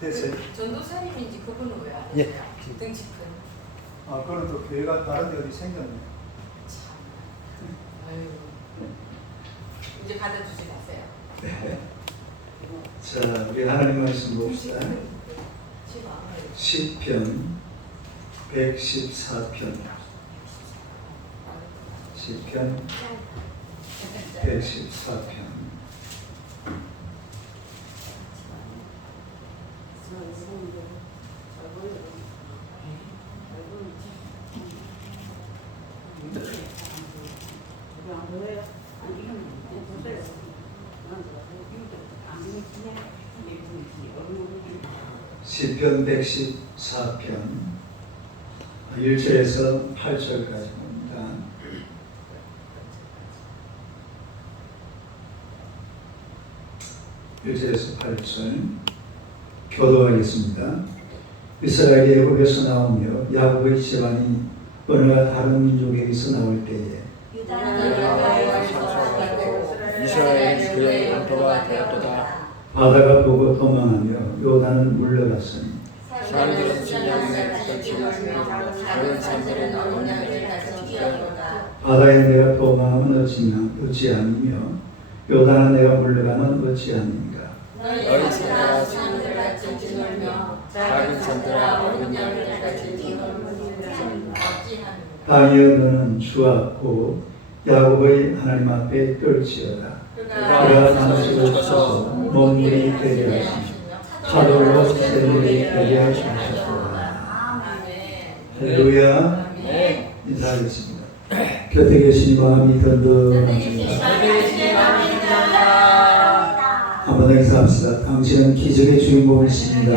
됐어요? 전도사님인지 그분은 왜 안 예. 되세요? 등치큰. 아, 그건 또 교회가 다른 데 어디 생겼네. 참. 아유. 이제 받아주지 마세요. 네. 자, 우리 하나님 말씀 봅시다. 시편 114편. 시편 114편. 시편 114편 1절에서 8절까지 봅니다. 1절에서 8절 교도하겠습니다. 이스라엘이 애굽에서 나오며 야곱의 집안이 어느 다른 민족에게서 나올 때에 이스라엘 그의 영토가 되었도다. 바다가 보고 도망하며 요단은 물러갔으니 사람들은 진영에 같이 다른 산들은 어린양을 같이 뛰어오다. 바다에 내가 도망하면 어찌 아니며 요단은 내가 물러가면 어찌 아닙니까? 어린 산들아 사람들 같이 뛰놀며 작은 산들아 어린 양들 같이 뛰놀며 땅이여 너는 주 앞고 야곱의 하나님 앞에 떨지어다. 그가 당신을 쳐서 먼물이 되게 하시며 파도로 새물이 되게 하시옵소서. 할렐루야. 인사하겠습니다. 곁에 계신 마음이 든든하십니다. 한번 더 인사합시다. 당신은 기적의 주인공이십니다.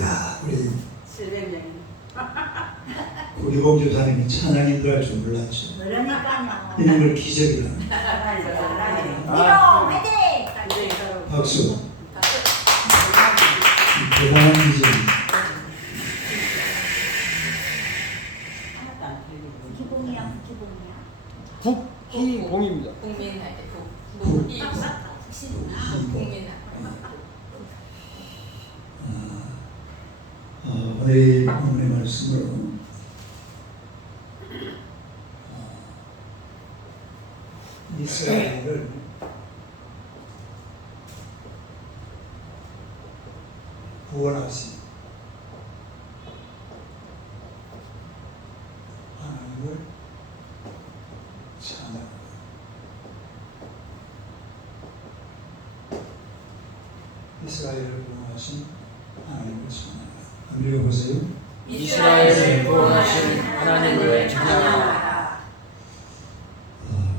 야, 우리 공주사님이 찬양인 줄 알 줄 몰랐죠. 그러니까요. 이런 걸 기적이라. 박수. 대단한 기적입니다. 기봉이야, 기봉이야. 국희공입니다. 국민할 때 국이 국민할. 오늘 오늘의 말씀으로 이스라엘을 구원하신 하나님을 찬양합니다. 이스라엘을 구원하신 하나님을 찬양합니다. 한번 읽어보세요. 이스라엘을 구원하신 하나님을 찬양하라.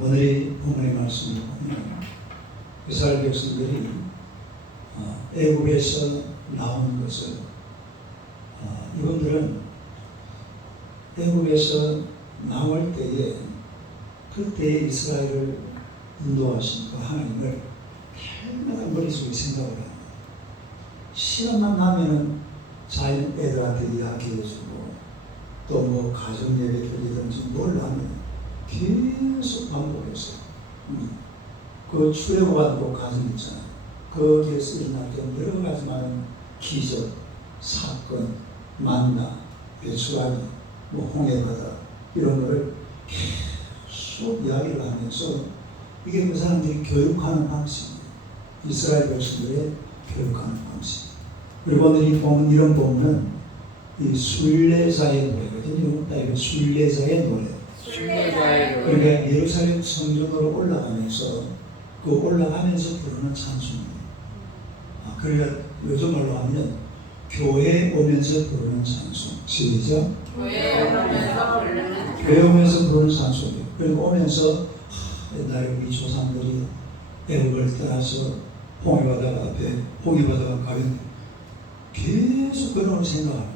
오늘의 본문의 말씀을 보면 이스라엘 백성들이 애굽에서 나오는 것을 이분들은 애굽에서 나올 때에 그때 이스라엘을 인도하신 그 하나님을 날마다 머릿속에 생각을 합니다. 시간만 나면은 자연 애들한테 이야기해주고 또 뭐 가정 예배 드리든지 뭘 하면 계속 반복했어요. 그 출애굽한 가정 있잖아요. 거기에서 일어나는 여러 가지 많은 기적, 사건, 만나, 배추가리, 뭐 홍해바다 이런 거를 계속 이야기를 하면서 이게 그 사람들이 교육하는 방식이에요. 이스라엘 백성들의 교육하는 방식. 그리고 오늘 이 본문 이런 본문은 이 순례자의 노래거든요. 이거 순례자의 노래. 그러니까 예루살렘 성전으로 올라가면서 올라가면서 부르는 찬송이에요. 그러니까 요즘 말로 하면 교회 오면서 부르는 찬송. 시작. 교회 오면서 부르는 교회 오면서 부르는 찬송이에요. 그리고 오면서 옛날에 우리 조상들이 애굽을 떠나서 홍해바다 앞에 홍해바다가 가면 계속 그런 걸 생각하는 거예요.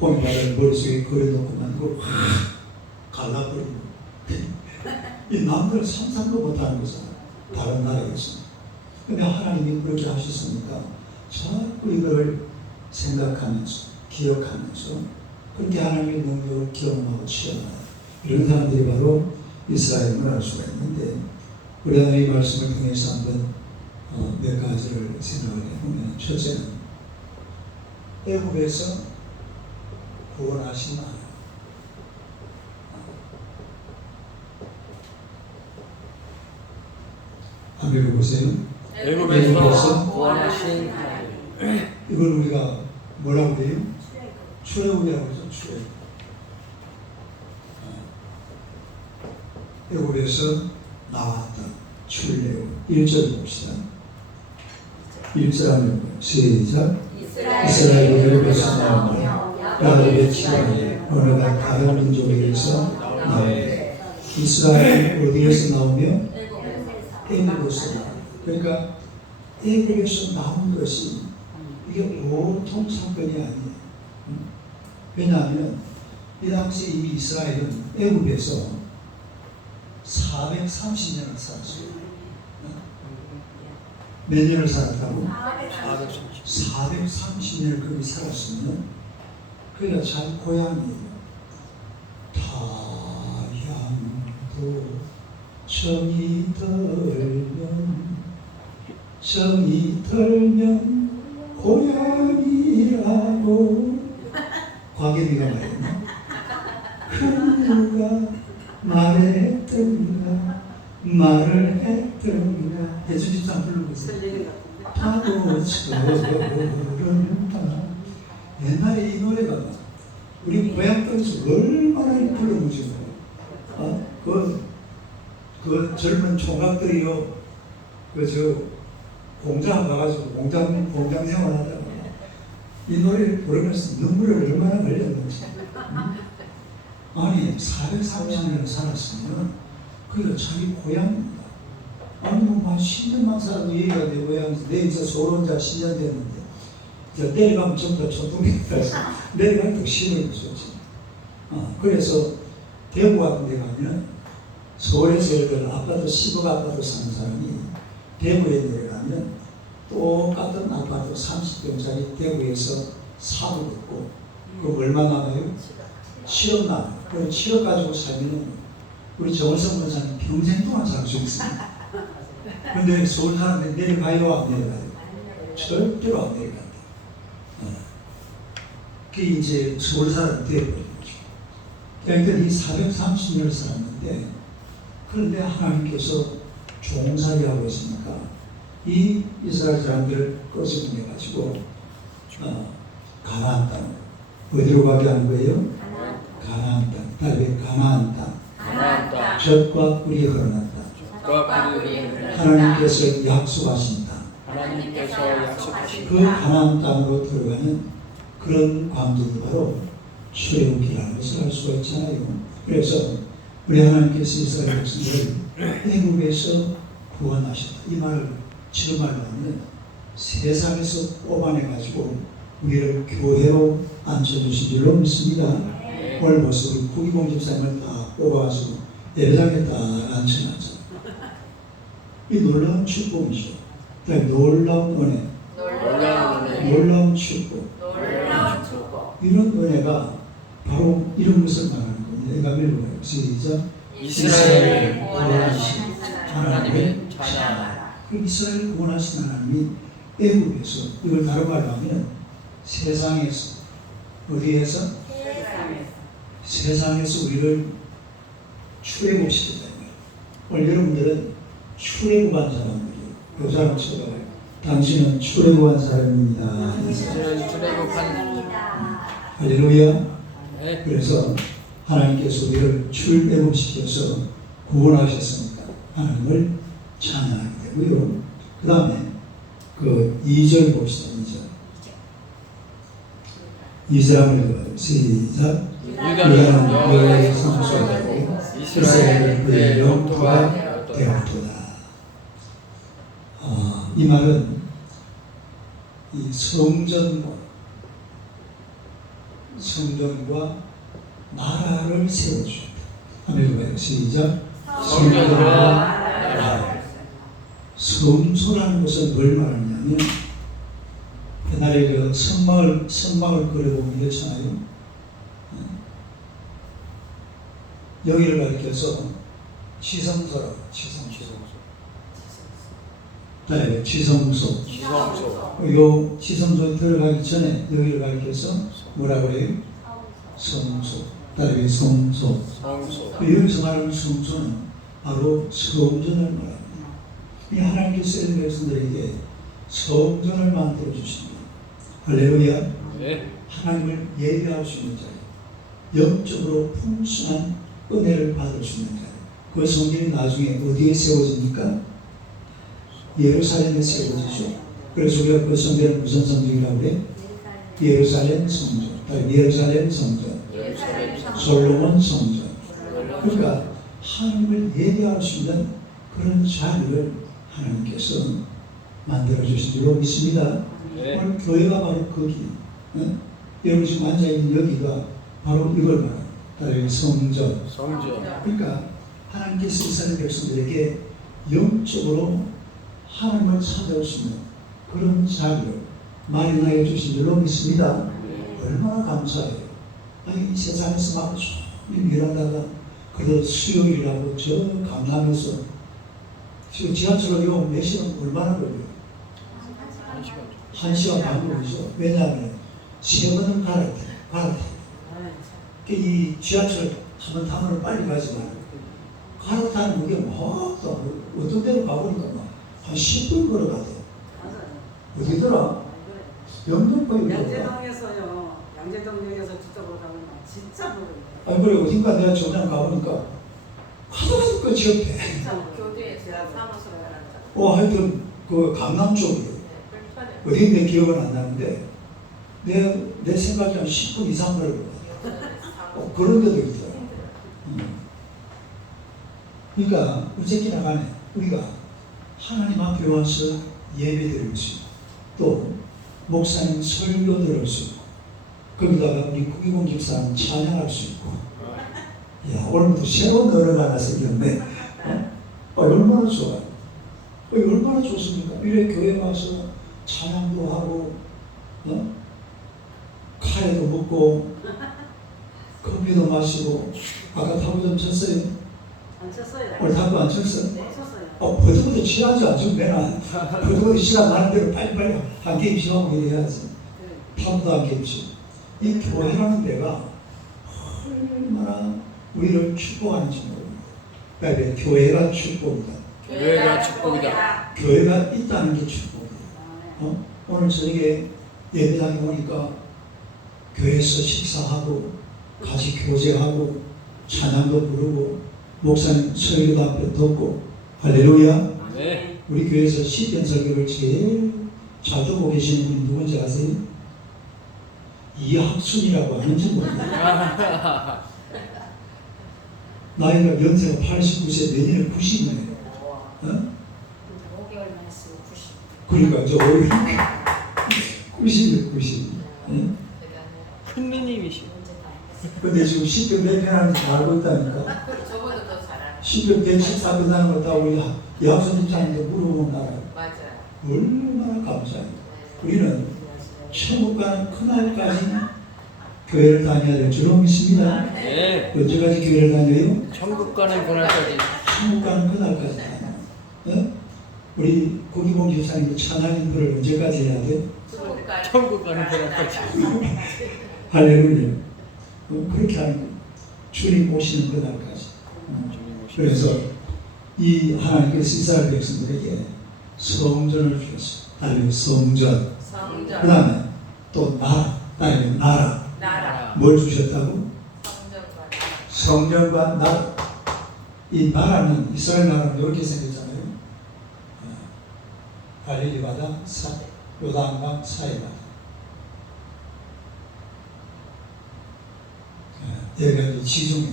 홍해바다를 머릿속에 그려놓고만 그걸 확 갈라버리고 이 남들 상상도 못하는 거잖아요. 다른 나라에서. 근데 하나님이 그렇게 하셨으니까 자꾸 이걸 생각하면서 기억하면서 그렇게 하나님의 능력을 경험하고 체험하는 이런 사람들이 바로 이스라엘을 알 수가 있는데 우리 하나님의 말씀을 통해서 한번 몇 가지를 생각을 해보면, 첫째는 애굽에서 구원하신 하나님. 한번 읽어보세요. 애굽에서 구원하신 하나님. 이걸 우리가 뭐라고 해요? 출애굽이라고 해서 출애굽. 애굽에서 나왔다. 출애굽. 1절 봅시다. 1절 하면 시작. 이스라엘이 애굽에서 나오며 야곱의 지방에 어느가 다른 민족에게서 나오되. 이스라엘이 어디에서 나오며? 애굽에서 나오며. 그러니까 애굽에서 나온 것이 이게 보통 사건이 아니에요. 왜냐하면 이 당시 이 이스라엘은 애굽에서 430년을 살았어요. 몇 년을 살았다고? 430년을 거기 살았으면 그가 자기 고향이에요. 정이 들면 고향이라고 과계비가 말했나? 누가 말을 했던가 예수집사 불러보세요. 파도처럼 옛날에 이 노래가 우리 고향 땅에서 얼마나 불러보시고 그 젊은 총각들이요 공장 가가지고 공장 생활하다가 이 노래를 부르면서 눈물을 얼마나 흘렸는지. 아니 430년을 살았으면 그게 자기 고향입니다. 아니 뭐 10년만 살아도 얘기가 내 고향에서 내 이제 서울 혼자 10년 됐는데 이제 내려가면 전부 다 초등학교 따라서 내려가면 또 힘을 줬지. 그래서 대구 같은 데 가면 서울에서 예를 들어 아파트 10억 아파트 사는 사람이 대구에 내려가면 똑같은 아파트 30평짜리 대구에서 사고 있고 그럼 얼마 남아요? 7억 남아요. 그럼 7억 가지고 살면 우리 정원성 원사님 평생 동안 살 수 있습니다. 그런데 서울 사람들이 내려가요? 안 내려가요? 절대로 안 내려간다. 그게 이제 서울 사람이 되어버린 거죠. 그러니까 이 430년을 살았는데 그런데 하나님께서 종살이 하고 있으니까 이 이스라엘 사람들을 끄집어내가지고 가나안 땅 어디로 가게 한 거예요? 가나안 땅. 다음에 가나안 땅. 젖과 꿀이 흐르는 땅. 하나님께서 약속하신 땅. 그 가나안 땅으로 들어가는 그런 광들이 바로 출애굽기라는 것을 알 수가 있잖아요. 그래서 우리 하나님께서 이스라엘 백성을 애굽에서 구원하셨다. 이 말을 지금 말로 하면 세상에서 뽑아내가지고 우리를 교회로 앉혀주신 줄로 믿습니다. 오늘 벌써 우리 구기봉 집사님을 다 뽑아가지고 예배장에 딱 앉혀놨죠. 이 놀라운 축복이죠. 놀라운 은혜, 놀라운 축복. 이런 은혜가 바로 이런 것을 말하는 겁니다. 내가 읽어봐요. 시작. 이스라엘을 구원하신 하나님의 찬양하라. 그 이스라엘 구원하신 하나님이 애굽에서 이걸 다른 말로 하면 세상에서 어디에서? 세상에서 우리를 출애굽시켰다. 오늘 여러분들은 출애굽한 사람들이에요. 그 사람 쳐봐요. 당신은 출애굽한 사람입니다. 출애굽한 할렐루야. 네. 그래서 하나님께서 우리를 출애굽시켜서 구원하셨으니까 하나님을 찬양하게 되고요. 그 다음에 그 2절 봅시다. 2절 한번 읽어봐요. 시작. 유다는 여호와의 성소하고 이스라엘은 그의 영토가 되었도다. 이 말은 이 성전과 나라를 세워주셨다. 한번 읽어봐요. 시작. 성전과 나라. 성소라는 것은 뭘 말하냐면 옛날에 그 성막을 그려보면 이렇잖아요. 여기를 가리켜서 지성소라고. 그다음에 지성소. 지성소. 요 지성소에 들어가기 전에 여기를 가리켜서 뭐라 그래요? 성소. 그다음에 성소. 성소. 여기서 말하는 성소는 바로 성전을 말합니다. 이 하나님께서 이스라엘 백성들에게 성전을 만들어 주십니다. 할렐루야. 네. 하나님을 예배할 수 있는 자리, 영적으로 풍성한 은혜를 받을 수 있는 자리. 그 성전이 나중에 어디에 세워집니까? 예루살렘에 세워지죠. 그래서 우리가 그 성전을 무슨 성전이라고 그래? 예루살렘 성전. 예루살렘 성전. 솔로몬 성전. 그러니까 하나님을 예배할 수 있는 그런 자리를 하나님께서 만들어 주신 줄로 믿습니다. 네. 오늘 교회가 바로 거기. 여러분 지금 앉아있는 여기가 바로 이걸 말합니다. 다른 성전. 성전. 그러니까 하나님께서 이스라엘 백성들에게 영적으로 하나님을 찾아올 수 있는 그런 자리를 마련하여 주신 줄로 믿습니다. 얼마나 감사해요. 아니 이 세상에서 막 일하다가 그래도 수요일이라고 저 강남에서 지금 지하철로 요 몇 시간 얼마나 걸려요? 1시간 반 걸리죠. 왜냐하면 세 번을 갈아야 돼. 이 지하철 타면 타면 빨리 가지만 갈아타는 그게 뭐 어떤 데로 가보니까 한 10분 걸어가대. 어디더라? 영등포에 양재동에서요. 양재동역에서 저쪽으로 가면 진짜 모르겠어요. 아니 그래 어딘가 내가 저녁 가보니까 하나도 끝이 없대. 교대에서 사무소로 가는 하여튼 그 강남 쪽이에요. 불편해. 어딘데 기억은 안 나는데 내 생각이 한 10분 이상 걸려. 그런 데도 있더라. 그러니까 어쨌거나 간에 우리가 하나님 앞에 와서 예배 드릴 수 있고 또 목사님 설교 들을 수 있고 거기다가 우리 구기봉 집사님 찬양할 수 있고 야 오늘도 새로운 언어가 하나 생겼네. 얼마나 좋아요. 얼마나 좋습니까? 이래 교회 와서 찬양도 하고 카레도 먹고 커피도 마시고 아까 타고 좀 쳤어요? 안 쳤어요. 오늘 타고 안 쳤어? 네, 쳤어요. 버드버드 취하지 않죠? 내가 버드버드 시간 나는 대로 빨리빨리 한 게임씩 하고 이래야지. 타고도 한 게임씩. 이 교회라는 데가 얼마나 우리를 축복하는지 모릅니다. 그러니까 교회가 축복이다. 교회가 축복이다. 교회가 있다는 게 축복이다. 오늘 저녁에 예배당에 오니까 교회에서 식사하고 같이 교제하고 찬양도 부르고 목사님 설교도 앞에 듣고 할렐루야. 네. 우리 교회에서 시편 설교를 제일 잘 듣고 계시는 분이 누군지 아세요? 이학순이라고 하는지 모르겠어요. 나이가 연세가 89세 내년에 90이네. 5개월 만에 쓰고 90. 그러니까 저 90이네 90. 응? 큰 누님이시오. 근데 지금 시편 몇 편 하는지 알고 있다니까. 저보다 더 잘하는. 시편 114편 하는 거 다 우리 이학순 집사님한테 물어보면 알아요. 맞아요. 얼마나 감사해요. 우리는 천국 가는 그날까지 교회를 다녀야 될 줄로 믿습니다. 네. 언제까지 교회를 다녀요? 천국 가는 그날까지. 천국 가는 그날까지 다녀요. 우리 고기봉 집사님도 찬양 인도를 언제까지 해야 돼? 천국 가는 그날까지. 할렐루야. 그렇게 하는 거예요. 주님 오시는 그날까지. 그래서 이 하나님께서 이스라엘 백성들에게 성전을 주셨어요. 할렐루야. 성전. 그 다음에 또 나라. 나라. 뭘 주셨다고? 성전과 성전과 나라. 이 나라는 이스라엘 나라는 이렇게 생겼잖아요. 갈릴리 바다, 요단강 사이 바다. 여기가 이제 지중해.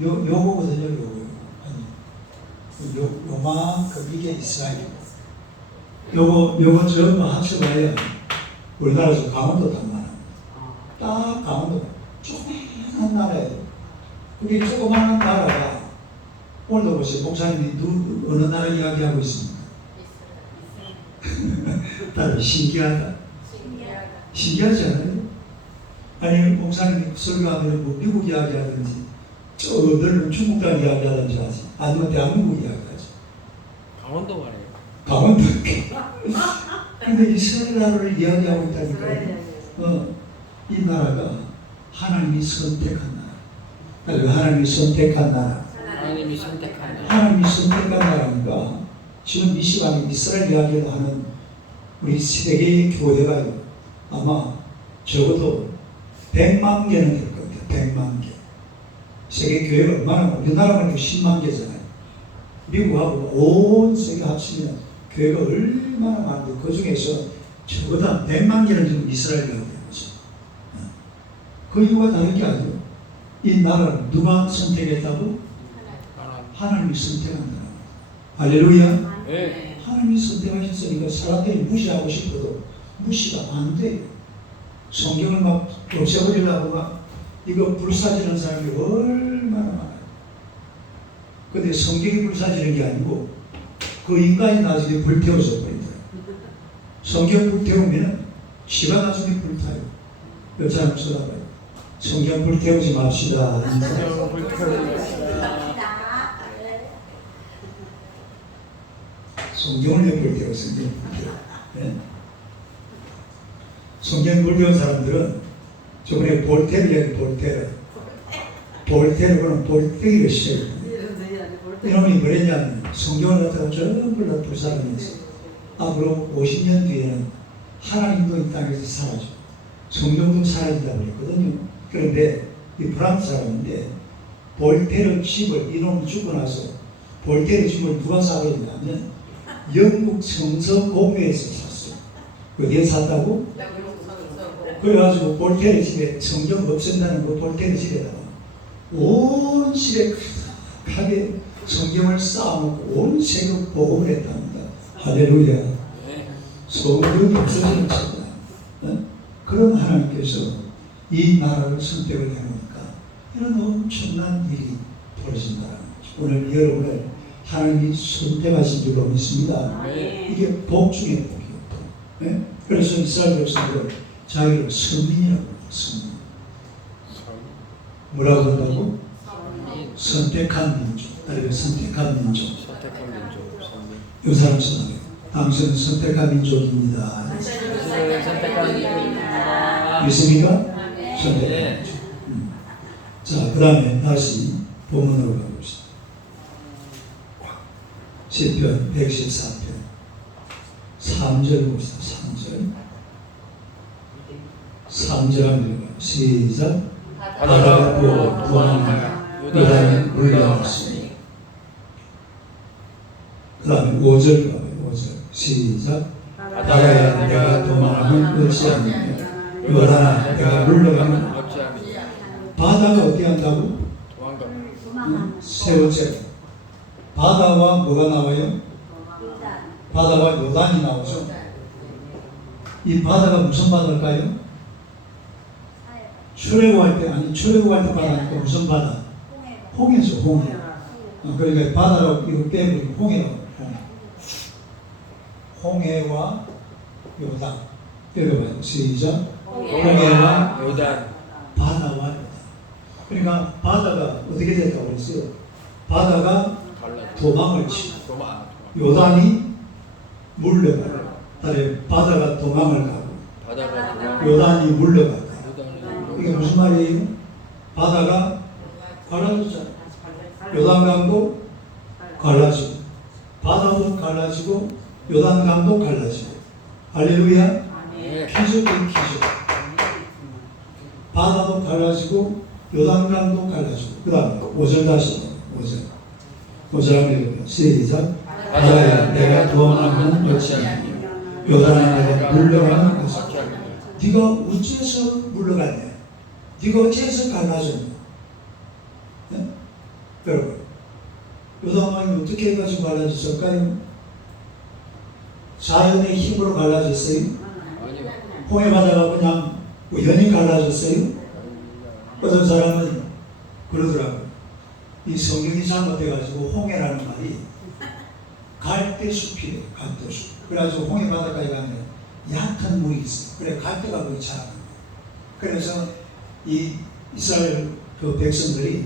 요거거든요, 요거. 아니, 요만큼 이게 이스라엘이고. 요거 전부 합쳐봐야 우리나라 저 강원도 딱 나라. 딱 강원도. 조그만한 나라예요. 그게 조그만한 나라가 오늘도 보세요. 목사님이 어느 나라 이야기하고 있습니까? 다들 신기하다. 신기하다. 신기하지 않아요? 아니 목사님이 설교하면 뭐 미국 이야기하든지 저 넓은 중국 땅 이야기하든지 하지. 아니면 대한민국 이야기하지. 강원도 가네요. 강원도. 근데 이스라엘 나라를 이야기하고 있다니까요. 이 나라가 하나님이 선택한 나라. 그러니까 하나님이 선택한 나라. 하나님이 선택한 나라. 하나님이 선택한 나라니까 지금 이 시간에 이스라엘 이야기를 하는 우리 세계의 교회가 아마 적어도 100만 개는 될 겁니다. 100만 개. 세계 교회가 얼마나 우리나라만 10만 개잖아요. 미국하고 온 세계 합치면 교회가 얼마나 많은데 그 중에서 적어도 100만 개는 지금 이스라엘 교회가 되는 거죠. 그 이유가 다른 게 아니에요. 이 나라를 누가 선택했다고? 하나님이 선택한 나라. 할렐루야. 네. 하나님이 선택하셨으니까 사람들이 무시하고 싶어도 무시가 안 돼요. 성경을 막 없애버리려고 막 이거 불사지는 사람이 얼마나 많아요. 근데 성경이 불사지는 게 아니고 그 인간이 나중에 불태워져 버리더라고요. 성경 불태우면 지가 나중에 불타요. 여자는 쳐다봐요. 성경 불태우지 맙시다. 성경 불태우지 성경을 왜 불태워? 성경 불태워. 네? 성경 불태운 사람들은 저번에 볼테르 얘기 볼테르는 볼테르를 싫어요. 이놈이 그랬냐면 성경을 갖다가 전부 다 불사르면서 앞으로 50년 뒤에는 하나님도 이 땅에서 사라져 성경도 사라진다고 그랬거든요. 그런데 이 프랑스 사람인데 볼테르 집을 이놈이 죽고 나서 볼테르 집을 누가 사게 했냐면 영국 성서 공회에서 샀어요. 어디에 샀다고? 그래가지고 볼테르 집에 성경 없앤다는 그 볼테르 집에다가 온 집에 가득하게 성경을 쌓아놓고 온 세계 복음을 했답니다. 할렐루야. 성경이 없어지는 시대다. 그런 하나님께서 이 나라를 선택을 해놓으니까 이런 엄청난 일이 벌어진다는 거죠. 오늘 여러분을 하나님이 선택하신 줄로 믿습니다. 이게 복 중에 복이었고. 그래서 이스라엘 백성들은 자기를 선민이라고 해요. 선민. 뭐라고 한다고? 선택한 민족. 아니면 선택한 민족. 선택한 민족. 선민. 이 사람 선언해요. 당신은 선택한 민족입니다. 선택한 민족입니다. 믿습니까? 네. 선택한 민족. 자, 그 다음에 다시 본문으로 가봅시다. 시편 114편 3절 봅시다. 3절 합니다. 시작. 바다가 구원하여 요단에 물러갔으니. 그 다음에 5절 가봐요. 5절 시작. 바다야 내가 도망하면 어찌하느냐 요단아 내가 물러가면 어찌하느냐. 바다가 어떻게 한다고? 도망가. 세 번째 바다와 뭐가 나와요? 바다와 요단이 나오죠. 이 바다가 무슨 바다일까요? 출애굽할 때 아니 출애굽할 때 바다니까 무슨 바다? 홍해죠. 홍해. 그러니까 바다라고 이거 빼고 홍해라고. 홍해와 요단. 읽어봐요. 시작. 홍해와 요단. 바다와 요단. 그러니까 바다가 어떻게 됐다고 그랬어요? 바다가 도망을 치고 요단이 물려가고 다음에 바다가 도망을 가고 바다가 요단이 물려가고 요단을 이게 무슨 말이에요? 바다가 갈라졌잖아요. 요단강도 갈라지고 바다도 갈라지고 요단강도 갈라지고 할렐루야. 기적인 기적. 바다도 갈라지고 요단강도 갈라지고 그 다음에 5절 다시 5절 하면 시작. 바다야 내가 도망하면 어찌하느냐 요단아 내가 물러가는 것이 네가 어째서 물러갔냐 네가 어째서 갈라졌냐. 네? 여러분 요단강이 어떻게 해가지고 갈라졌을까요? 자연의 힘으로 갈라졌어요? 아니요. 홍해 바다가 그냥 우연히 갈라졌어요? 어떤 사람은 그러더라고요. 이 성경이 잘못돼가지고 홍해라는 말이 갈대숲이에요. 갈대숲. 그래가지고 홍해 바다까지 가면 약한 물이 있어요. 그래 갈대가 거기 자라는 거예요. 그래서 이 이스라엘 그 백성들이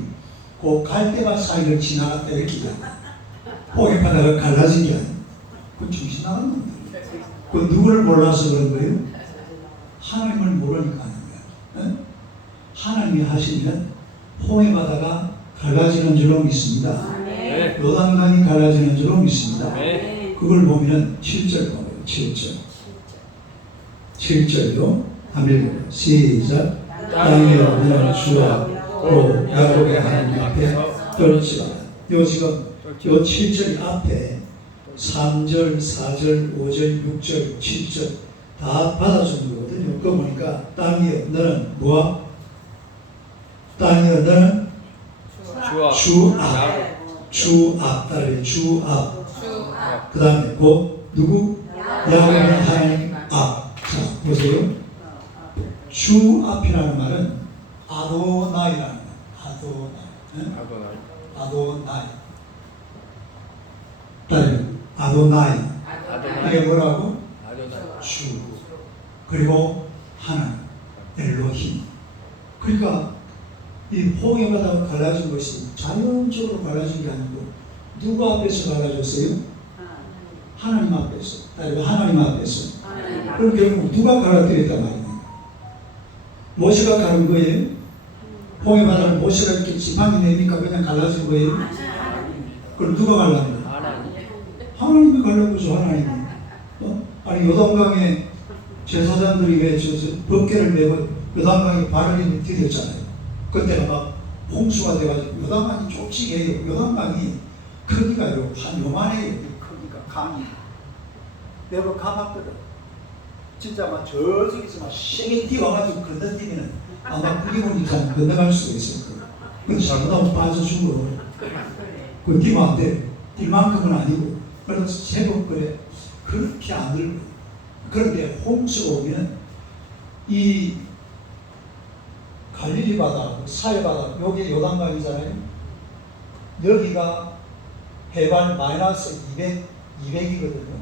그 갈대가 사이를 지나갔다 이렇게 홍해 바다가 갈라진 게 아니에요. 그건 정신 나간 놈들. 그 누구를 몰라서 그런 거예요? 하나님을 모르니까 하는 거야. 예? 하나님이 하시면 홍해 바다가 갈라지는 줄로 믿습니다. 네. 요단강이 갈라지는 줄로 믿습니다. 네. 그걸 보면 7절 보세요. 7절. 7절요. 한번 시작. 땅이여 너는 주와 또 야곱의 하나님 앞에 떨지마. 요 지금 요 7절 앞에 3절, 4절, 5절, 6절, 7절 다 받아준 거거든요. 그거 보니까 땅이여 너는 뭐야? 땅이여 너는 주앞 따르 주앞. 그 다음에 곧 누구? 야곱의 하나님 앞. 자 보세요. 주 앞이라는 말은 아도나이라는 말. 아도나이. 따르 아도나이. 이게 뭐라고? 주. 그리고 하나님 엘로힘. 그러니까 이 홍해 바다가 갈라진 것이 자연적으로 갈라진 게 아니고 누구 앞에서 갈라졌어요? 하나님 앞에서. 따르 하나님 앞에서. 그럼 결국 누가 갈라뜨렸단 말이에요? 모세가 가른 거예요? 홍해 바다를 모세가 이렇게 지팡이 내니까 그냥 갈라진 거예요? 그럼 누가 갈라는 거예요? 하나님이 갈라는 거죠. 하나님이. 아니 요단강에 제사장들이 왜 법궤를 메고 요단강에 발을 디뎠잖아요. 그때가 막 홍수가 돼가지고 요단강이 좁지게 해요. 요단강이 크기가요 한 요만해요. 크기가 강이. 내가 가봤거든. 진짜 막 저쪽에서 막 세게 뛰어와가지고 건너뛰면은 아마 구리군 이상 건너갈 수가 있을 거예요. 근데 잘못하면 빠져준 거로. 그 뛰면 안 돼. 뛸 만큼은 아니고. 그래서 제법 그래. 그렇게 안 들고. 그런데 홍수가 오면 이 갈릴리 바다, 사해 바다, 여기 요단강이잖아요. 여기가 해발 마이너스 200이거든요.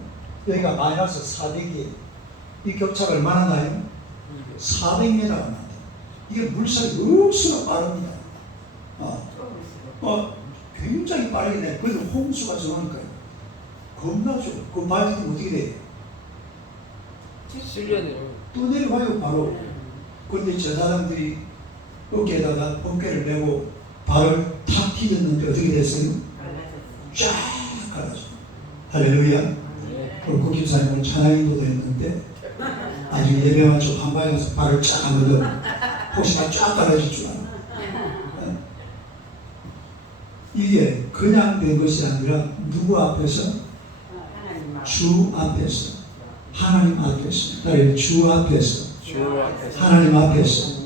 여기가 마이너스 400이에요. 이 격차가 얼마나 나요? 400m가 나요. 이게 물살이 억수가 빠릅니다. 굉장히 빠르게 내. 그래도 홍수가 정하니까요. 겁나죠. 그 발디디면 어떻게 돼요? 또 내려와요, 바로. 그런데 저 사람들이 어깨에다가 어깨를 메고 발을 탁 디뎠는데 어떻게 됐어요? 쫙 갈라져. 할렐루야. 그리고 김사님은 찬양인도도 했는데 나중에 예배만 좀 한바에 가서 발을 쫙 하거든. 혹시나 쫙 갈라질 줄 알아. 이게 그냥 된 것이 아니라 누구 앞에서? 주 앞에서. 하나님 앞에서. 따라요. 주 앞에서. 하나님 앞에서.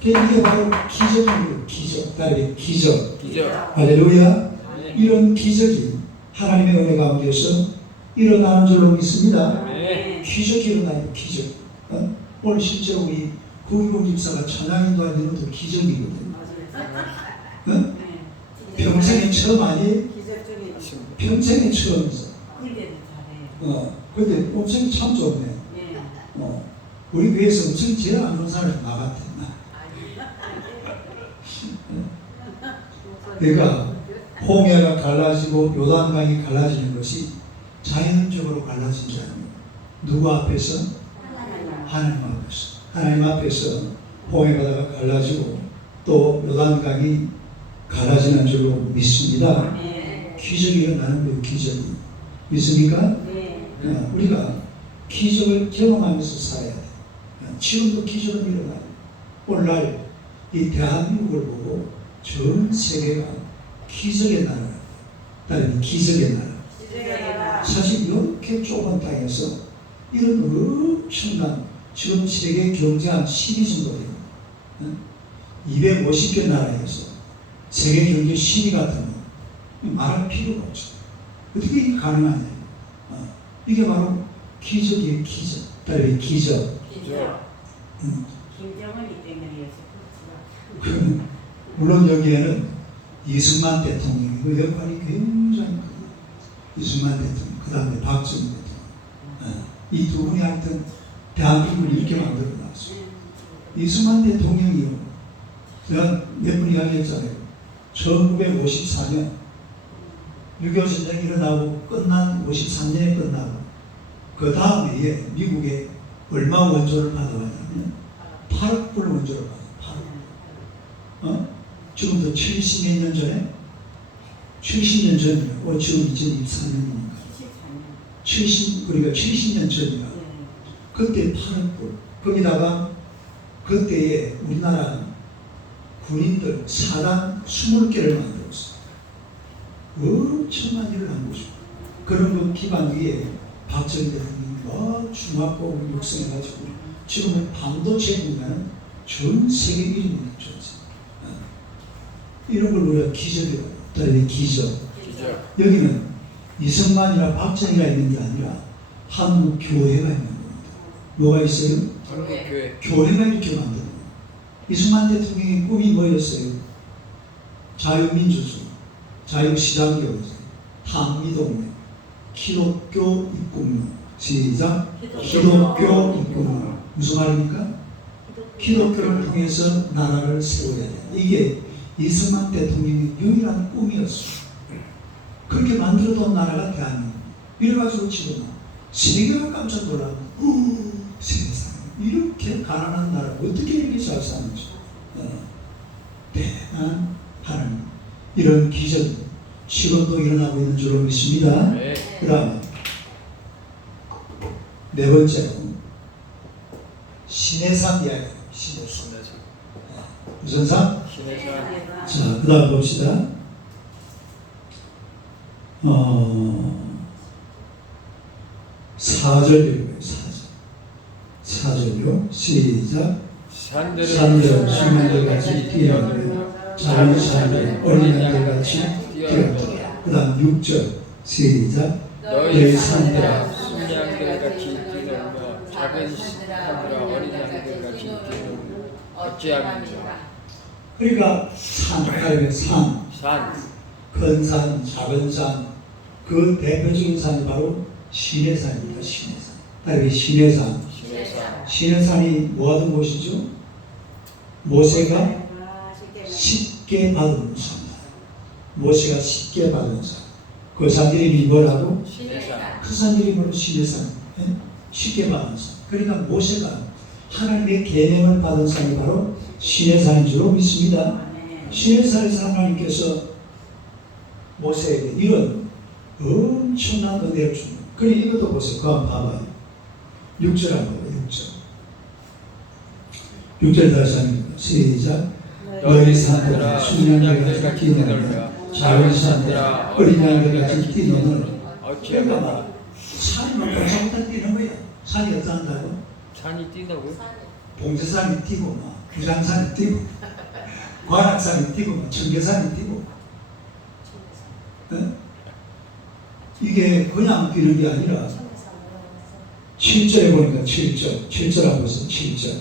이게 바로 기적이에요. 기적. 따라요. 기적. 할렐루야. 이런 기적이 하나님의 은혜 가운데서 일어나는 줄로 믿습니다. 기적이 일어나요. 기적. 오늘 실제로 우리 구기봉 집사가 찬양인도 하는 것도 기적이거든요. 평생에 처음 아니에요? 평생에 처음이죠. 근데 음성이 참 좋네. 우리 교회에서 음성이 제일 안 좋은 사람이 나 같아. 그러니까 홍해가 갈라지고 요단강이 갈라지는 것이 자연적으로 갈라진 게 아니에요. 누구 앞에서? 하나님 앞에서. 하나님 앞에서 홍해 바다가 갈라지고 또 요단강이 갈라지는 줄로 믿습니다. 기적이 일어나는 거예요. 기적이. 믿습니까? 우리가 기적을 경험하면서 살아야 돼요. 지금도 기적은 일어나요. 오늘날 이 대한민국을 보고 전 세계가 기적의 나라, 다른 기적의 나라. 사실 이렇게 좁은 땅에서 이런 엄청난 지금 세계 경제 한 10위 정도 됩니다. 250개 나라에서 세계 경제 10위 같으면 말할 필요가 없죠. 어떻게 이게 가능하냐? 이게 바로 기적이에요. 기적. 다른 기적. 김정은이 때문이었어. 물론 여기에는 이승만 대통령이 그 역할이 굉장히 크고 이승만 대통령, 그 다음에 박정희 대통령, 이 두 분이 하여튼 대한민국을 이렇게 만들어 놨어요. 이승만 대통령이요. 제가 몇 분 이야기했잖아요. 1954년 6.25 전쟁이 일어나고 끝난 53년에 끝나고 그 다음 해에 미국에 얼마 원조를 받아왔냐면 8억 불 원조를 받아. 지금부터 70몇 년 전에 70년 전이에요. 지금 2024년이니까 70년 전이야. 그때 8억 불. 거기다가 그때에 우리나라 군인들 사단 20개를 만들었어. 엄청난 일을 한 거죠. 그런 그 기반 위에 박정희 대통령이 중화법을 육성해가지고 지금은 반도체 분야는 전 세계 1위입니다. 전 세계. 이런 걸 우리가 기적이라고. 다른 기적. 여기는 이승만이나 박정희가 있는 게 아니라 한국 교회가 있는 겁니다. 뭐가 있어요? 한국교회. 교회가 이렇게 만드는 거예요. 이승만 대통령의 꿈이 뭐였어요? 자유민주주의, 자유시장경제, 한미동맹, 기독교 입국론. 시작. 기독교 입국론. 무슨 말입니까? 기독교를 통해서 나라를 세워야 돼. 이게 이승만 대통령의 유일한 꿈이었어요. 그렇게 만들어둔 나라가 대한민국. 이래가지고 지금 세계가 깜짝 놀라고 세상에 이렇게 가난한 나라 어떻게 이렇게 잘 사는지. 대단한 하나님. 이런 기적이 지금도 일어나고 있는 줄로 믿습니다. 네. 그 다음에 네 번째로 신해산 이야기. 신해산. 무슨 산? 신해산. 자, 그 다음 봅시다. 4절 읽어요. 4절요. 시작. 산들은 수면들같이 뛰어오르며 작은 산들은 어린양들같이 뛰어오르며. 그 다음 6절. 시작. 너희 산들아 순양들같이 뛰어오르며 작은 산들아 어린 양들같이 뛰어오르며 어찌하느냐. 그러니까 산, 큰 산, 작은 산, 그 대표적인 산이 바로 신해산입니다. 신해산. 다음에 신해산. 신해산이 뭐 하던 곳이죠? 모세가 쉽게 받은 산. 모세가 쉽게 받은 산. 그 산 이름이 뭐라고? 신해산. 그 산 이름이 바로 신해산. 쉽게 받은 산. 그러니까 모세가 하나님의 계명을 받은 산이 바로 신해산인 줄로 믿습니다. 신해산에서 하나님께서 모세에게 이런 엄청난 은혜를 줍니다. 그래 이것도 보세요. 그거 한번 봐봐요. 6절 한번 봐봐요. 6절 다시 합니다. 시작. 너희 산들아 순양들같이 뛰노라 작은 산들아 어린 양들같이 뛰노라. 그러니까 막 산이 막 벌써부터 뛰는 거야. 산이 어떠한가요? 산이 뛴다고요? 봉제산이 뛰고 막 부장산이 뛰고 관악산이 뛰고 막 청계산이 뛰고. 네? 이게 그냥 뛰는 게 아니라 7절에 보니까 7절 한번 보세요. 7절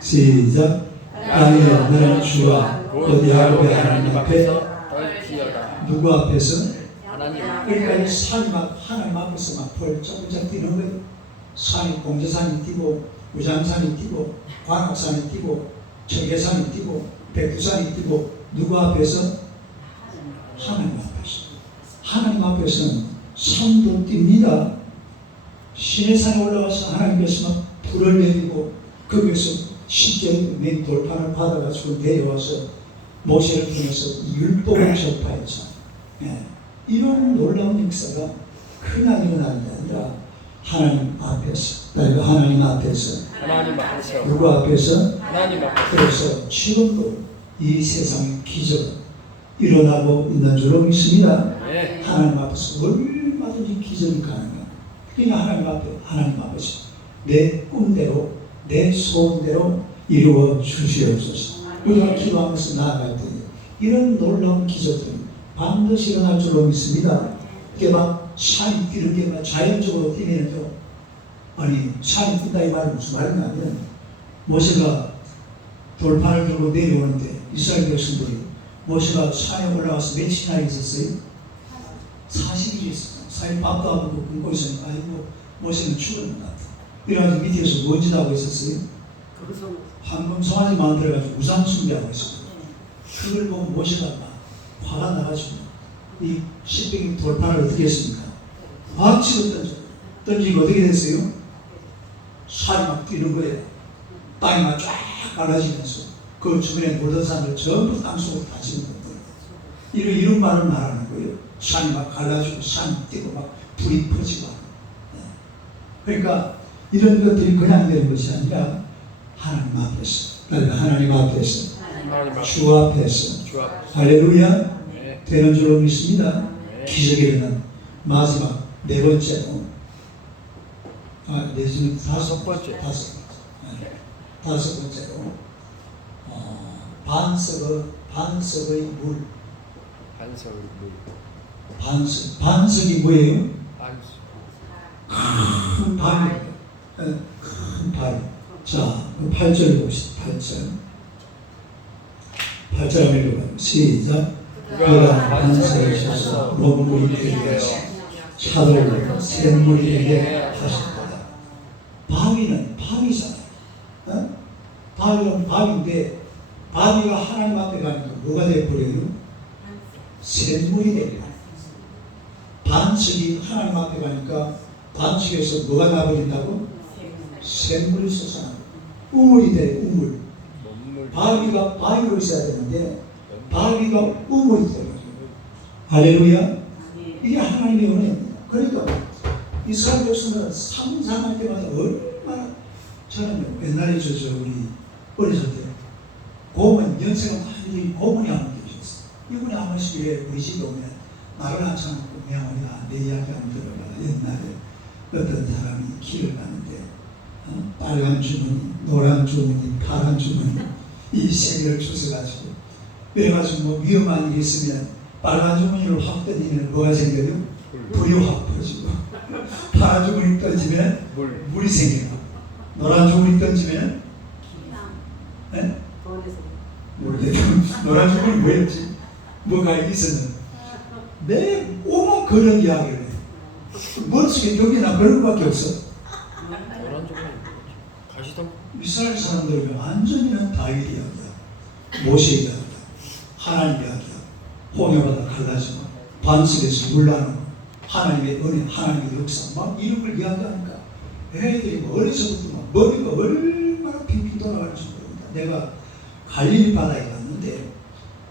시작. 아니요 너는 주와 곧 야곱의 하나님 앞에 떨지어다. 누구 앞에서? 하나님. 그러니까 이 산이 막 하나님 앞에서 막 벌쩍벌쩍 뛰는 거예요. 산이 공제산이 뛰고 우장산이 뛰고 관악산이 뛰고 청계산이 뛰고 백두산이 뛰고 누구 앞에서? 하나님 앞에서. 하나님 앞에서는 산도 뜁니다. 신해산에 올라가서 하나님께서 막 불을 내리고 거기에서 쉽게 맨 돌판을 받아가지고 내려와서 모세를 통해서 율법을 접하였죠. 이런 놀라운 역사가 그냥 일어나는 게 아니라 하나님 앞에서, 그러니까 하나님 앞에서, 하나님 앞에서. 누구 앞에서? 하나님 앞에서. 그래서 지금도 이 세상의 기적은 일어나고 있는 줄로 믿습니다. 네. 하나님 앞에서 얼마든지 기적이 가능해요. 그러니까 하나님 앞에서 내 꿈대로, 내 소원대로 이루어 주시옵소서. 우리가 기도하면서 나아갈 때 이런 놀라운 기적들이 반드시 일어날 줄로 믿습니다. 이게 막 산이 뛰는 게 막 자연적으로 뛰면요. 아니 산이 뛴다 이 말은 무슨 말이냐면 모세가 돌판을 들고 내려오는데 이스라엘 백성들이 모세가 산에 올라가서 며칠이나 있었어요? 40일 있었어요. 4일 밥도 안 먹고 굶고 있으니까 아이고 모세는 죽은 것 같아. 이래가지고 밑에서 뭔지 하고 있었어요? 황금 송아지 만들어가지고 우상 숭배하고 있었어요. 그걸 보고 모세가 막 화가 나가지고 이 신빙 돌판을 어떻게 했습니까? 막 치고 던지고 어떻게 됐어요? 살이 막 뛰는 거예요. 땅이 막 쫙 갈라지면서 그 주변에 놀던 사람들 전부 땅속으로 다 집어넣는 거예요. 이런 말을 말하는 거예요. 산이 막 갈라지고 산이 뛰고 막 불이 퍼지고. 그러니까 이런 것들이 그냥 되는 것이 아니라 하나님 앞에서, 하나님 앞에서, 주 앞에서, 할렐루야, 되는 줄로 믿습니다. 기적이 일어난 마지막 네 번째로, 다섯 번째로, 반석의 물. 반석이 뭐예요? 큰 바위. 큰 바위. 자, 8절 봅시다. 8절 한번 읽어봐요. 시작. 그가 반석을 쳐서 먹물이에게 차돌로 샘물이에게 하셨다. 바위는 바위잖아요. 바위는 바위인데 바위가 하나님 앞에 가니까 뭐가 되어버려요? 샘물이 됩니다. 반석이 하나님 앞에 가니까 반석에서 뭐가 나버린다고? 샘물이 솟아나고 우물이 돼. 우물. 바위가 바위로 있어야 되는데 바위가 우물이 돼요. 할렐루야. 이게 하나님의 은혜입니다. 그러니까 이스라엘 백성은 상상할 때마다 얼마나, 저는 옛날에 우리 어렸을 때 고문, 연세가 많이 고문이 안 느껴졌어요. 이분이 한 번씩 우리 집에 오면 말을 한참 하고 명언이나 내 이야기 한번 들어봐. 옛날에 어떤 사람이 길을 가는데 빨간 주머니, 노란 주머니, 파란 주머니 이 세 개를 주워가지고 그래가지고 뭐 위험한 일이 있으면 빨간 주머니를 확 던지면 뭐가 생겨요? 불이 확 퍼지고 파란 주머니 던지면 물이 생겨요. 노란 주머니 던지면 모르겠어요. 노란 주머니 뭐였지? 뭐가 있었는데 내 오만 그런 이야기를 해. 머릿속에 여기나 그런 것밖에 없어. 이스라엘 사람들은 완전히는 다윗 이야기야, 모세 이야기야, 하나님 이야기야. 홍해바다 갈라지고 반석에서 물 나는 하나님의 은혜, 하나님의 역사 막 이런 걸 이야기하니까 애들이 어려서부터 막 머리가 얼마나 핑핑 돌아가는지 모릅니다. 내가 갈릴리 바다에 갔는데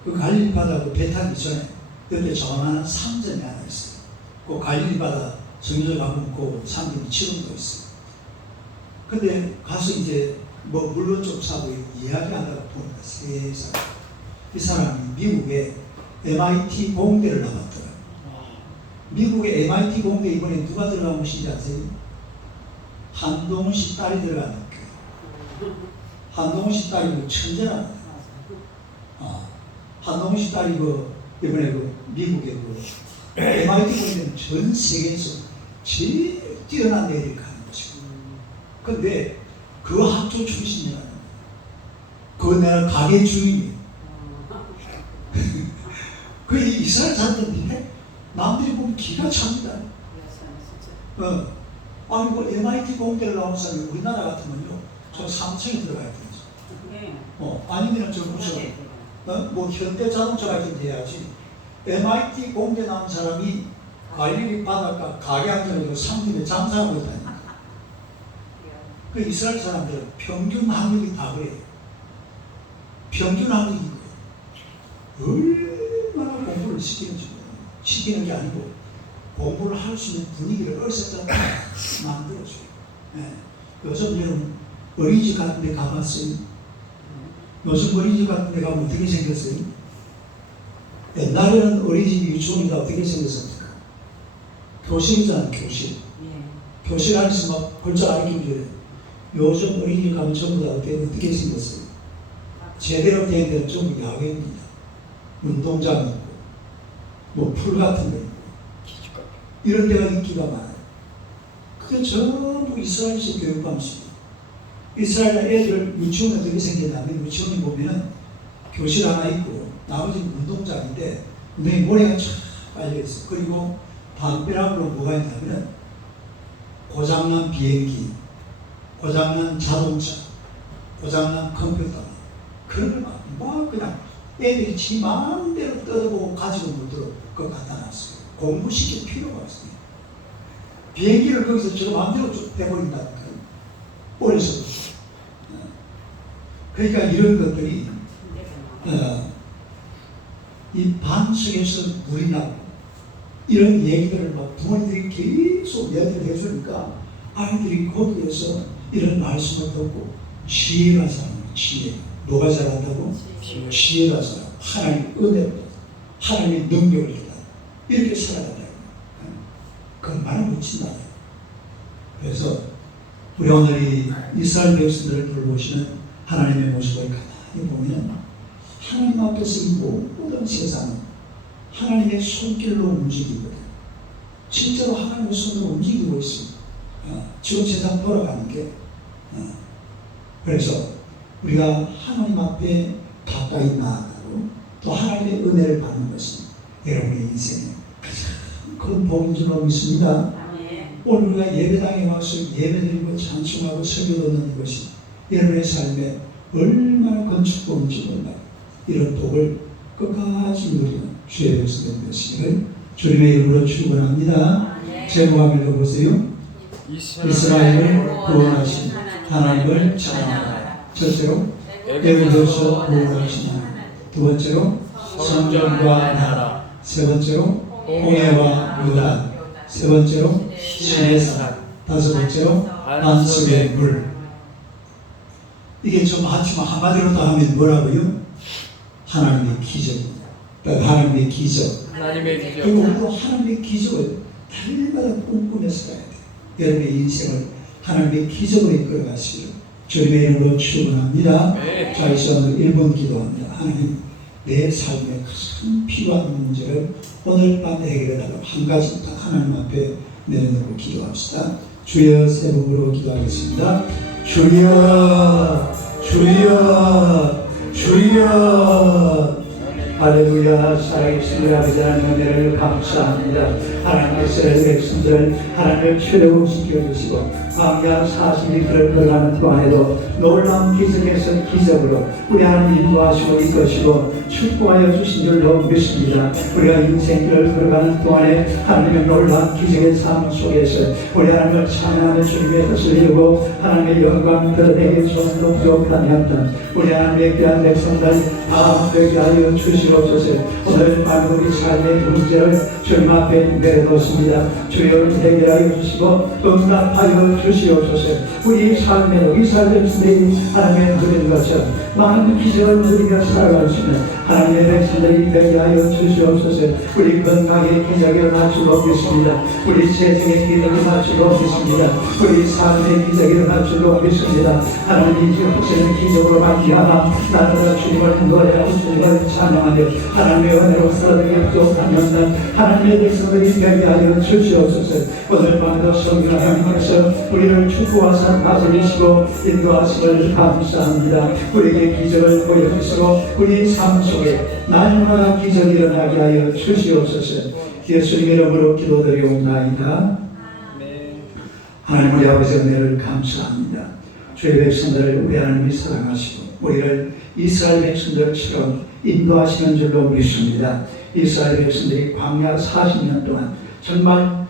그 갈릴리 바다 배 타기 전에 옆에 조그마한 상점이 하나 있어요. 그 갈릴리 바다 정류장 가면 그 상점이 지금도 있어요. 근데 가서 이제 뭐 물건 좀 사고 이야기하다가 보니까 세상 이 사람이 미국에 MIT 공대를 나왔더라고요. 미국의 MIT 공대 이번에 누가 들어간 곳인지 아세요? 한동훈 씨 딸이 들어간 학교예요. 한동훈 씨 딸이 뭐 천재라는 거예요. 한동훈 씨 딸이 이번에 미국의 MIT 공대는 전 세계에서 제일 뛰어난 애들이 가는 것이고, 근데 그 학교 출신이라는 거예요. 그 내가 가게 주인이에요. 그 이스라엘 사람들인데 남들이 보면 기가 찹니다. 아니 뭐 MIT 공대를 나온 사람이 우리나라 같으면요 저 3층에 들어가야 되죠. 아니면 저 무슨 뭐 현대 자동차 같은 데 해야지. MIT 공대 나온 사람이 갈릴리 바닷가 가게 앉아서 상점에 장사하고 있다니. 그 이스라엘 사람들은 평균 학력이 다 그래요. 평균 학력이 그래요. 얼마나 공부를 시키는 게 아니고 공부를 할 수 있는 분위기를 어렸을 때 만들어줘요. 요즘 여러분 어린이집 같은 데 가봤어요? 요즘 어린이집 같은 데 가면 어떻게 생겼어요? 옛날에는 어린이집이 유치원이다 어떻게 생겼습니까? 교실이잖아요, 교실. 교실 안에서 막 글자 가르치면 줘요. 요즘 어린이집 가면 전부 다 어떻게 생겼어요? 제대로 된 데는 전부 야외입니다. 운동장 있고, 뭐 풀 같은 데 있고, 이런 데가 인기가 많아요. 그게 전부 이스라엘식 교육 방식이에요. 이스라엘 애들 유치원은 어떻게 생겼냐면, 유치원에 보면 교실 하나 있고, 나머지는 운동장인데, 운동에 모래가 쫙 깔려있어요. 그리고 담벼락으로 뭐가 있냐면, 고장난 비행기, 고장난 자동차, 고장난 컴퓨터, 그런 걸 막 그냥 애들이 지 마음대로 뜯어보고 가지고 못 들어 그거 갖다 놨어요. 공부시킬 필요가 없어요. 비행기를 거기서 저 마음대로 쭉 빼버린다니까요. 어려서부터. 그러니까 이런 것들이 이 반 속에서 물이 나고 이런 얘기들을 막 부모님들이 계속 이야기를 해주니까 아이들이 거기에서 이런 말씀을 듣고 지혜가 자라는 지혜. 뭐가 자란다고? 지혜가 자라. 하나님의 은혜를 받아. 하나님의 능력을 받아. 이렇게 살아간다. 그 말을 묻힌다. 그래서 우리 오늘 이 이스라엘 백성들을 돌보시는 하나님의 모습을 가만히 보면 하나님 앞에서 이 모든 세상은 하나님의 손길로 움직이거든. 실제로 하나님의 손으로 움직이고 있습니다. 지금 세상 돌아가는 게. 그래서 우리가 하나님 앞에 가까이 나아가고 또 하나님의 은혜를 받는 것이 여러분의 인생의 가장 큰 복인 줄로 믿습니다. 오늘 우리가 예배당에 와서 예배드리고 찬송하고 설교 듣는 것이 여러분의 삶에 얼마나 큰 축복인지 몰라요. 이런 복을 끝까지 누리는 주의 백성된 것을 주님의 이름으로 축원합니다. 제목 한번 읽어보세요. 이스라엘을 구원하신 하나님을 찬양하라. 첫째로 애굽에서 구원하신 하나님. 두 번째로 성전과 나라. 세 번째로 홍해와 요단. 세 번째로 신의 산. 다섯 번째로 반석의 물. 이게 좀 하지만 한마디로 다 하면 뭐라고요? 하나님의 기적입니다. 하나님의 기적. 하나님의 기적. 그리고 우리도 하나님의 기적을 달마다 꿈꾸면서 가야 돼요. 여러분의 인생을 하나님의 기적으로 이끌어가시기를 주님의 이름으로 축원합니다. 네. 자, 이 시간으로 1분 기도합니다. 하나님, 내 삶에 가장 필요한 문제를 오늘 밤 해결해달라고 한 가지 딱 하나님 앞에 내려놓고 기도합시다. 주여, 세 번으로 기도하겠습니다. 주여, 주여, 주여. 할렐루야. 살아계신 우리 아버지 하나님 은혜를 감사합니다. 하나님께서 백성들을 하나님을 최대로 지켜주시고 광야 40일을 걸어가는 동안에도 놀라운 기적에서 기적으로 우리 하나님 인도하시고 이끄시고 축복하여 주신 줄로 믿습니다. 우리가 인생길을 걸어가는 동안에 하나님의 놀라운 기적의 삶 속에서 우리 하나님을 찬양하며 주님의 뜻을 이루고 하나님의 영광 드러내기 손도 부족하였던 우리 하나님의 귀한 백성들 다 되게 하여 주시옵소서. 오늘 밤 우리 삶의 문제를 주님 앞에 내려놓습니다. 주여 해결하여 주시고 응답하여 주시옵소서. 우리 삶에 우리 삶의 주님이 하나님의 누린 것처럼 많은 기적을 누리며 살아갈 수 있는 하나님의 백성들이 되게 하여 주시옵소서. 우리 건강의 기적이 일어날 줄로 믿습니다. 우리 재정의 기적이 일어날 줄로 믿습니다. 우리 삶의 기적이 일어날 줄로 믿습니다. 하나님이 주시는 기적으로 말미암아 나는 주님을 노래하고 주님을 찬양하며 하나님의 은혜로 살아가게 부족하면 하나님의 백성들이 되게 하여 주시옵소서. 오늘 밤에도 성령 하나님께서 우리를 축복하사 다스리시고 인도하심을 감사합니다. 우리에게 기적을 보여주시고 우리 삶 속에 날마다 기적이 일어나게 하여 주시옵소서. 예수님의 이름으로 기도드리옵나이다. 하나님 우리 아버지 은혜를 감사합니다. 주의 백성들을 우리 하나님이 사랑하시고 우리를 이스라엘 백성들처럼 인도하시는 줄로 믿습니다. 이스라엘 백성들이 광야 40년 동안 정말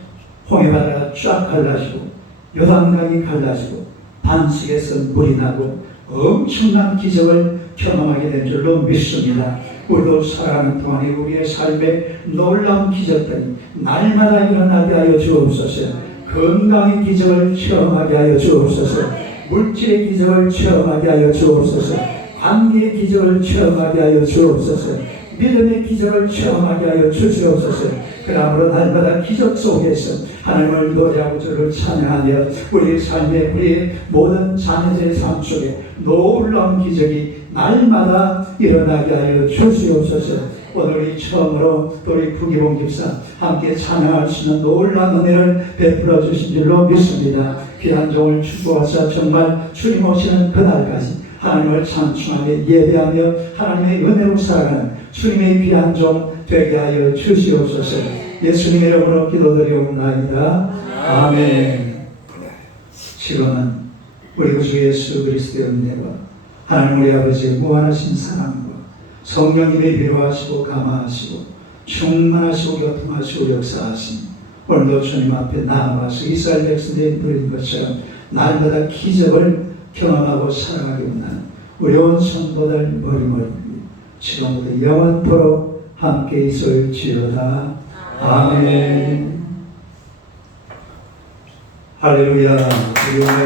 홍해바다가 쫙 갈라지고 요단강이 갈라지고 반석에서 물이 나고 엄청난 기적을 경험하게 된 줄로 믿습니다. 우리도 살아가는 동안에 우리의 삶에 놀라운 기적들이 날마다 일어나게 하여 주옵소서. 건강의 기적을 체험하게 하여 주옵소서. 물질의 기적을 체험하게 하여 주옵소서. 관계의 기적을 체험하게 하여 주옵소서. 믿음의 기적을 체험하게 하여 주시옵소서. 그러므로 날마다 기적 속에서 하나님을 노래하고 주를 찬양하며 우리 삶의 우리 모든 자녀들의 삶 속에 놀라운 기적이 날마다 일어나게 하여 주시옵소서. 오늘 처음으로 또 우리 부기봉 집사 함께 찬양할 수 있는 놀라운 은혜를 베풀어 주신 줄로 믿습니다. 귀한 종을 축복하사 정말 주님 오시는 그날까지 하나님을 찬송하며 예배하며 하나님의 은혜로 살아가는 주님의 귀한 종 되게 하여 주시옵소서. 예수님의 이름으로 기도드리옵나이다. 아멘. 지금은 우리 구주 예수 그리스도의 은혜와 하나님 우리 아버지의 무한하신 사랑과 성령님의 위로하시고 감화하시고 충만하시고 교통하시고 역사하시니 오늘도 주님 앞에 나아와서 이스라엘 백성들이 누린 것처럼 날마다 기적을 경험하고 살아가기 원하는 우리 온 성도들 머리머리 지금부터 영원토록 함께 있을지어다. 아멘. 할렐루야. 우리 오늘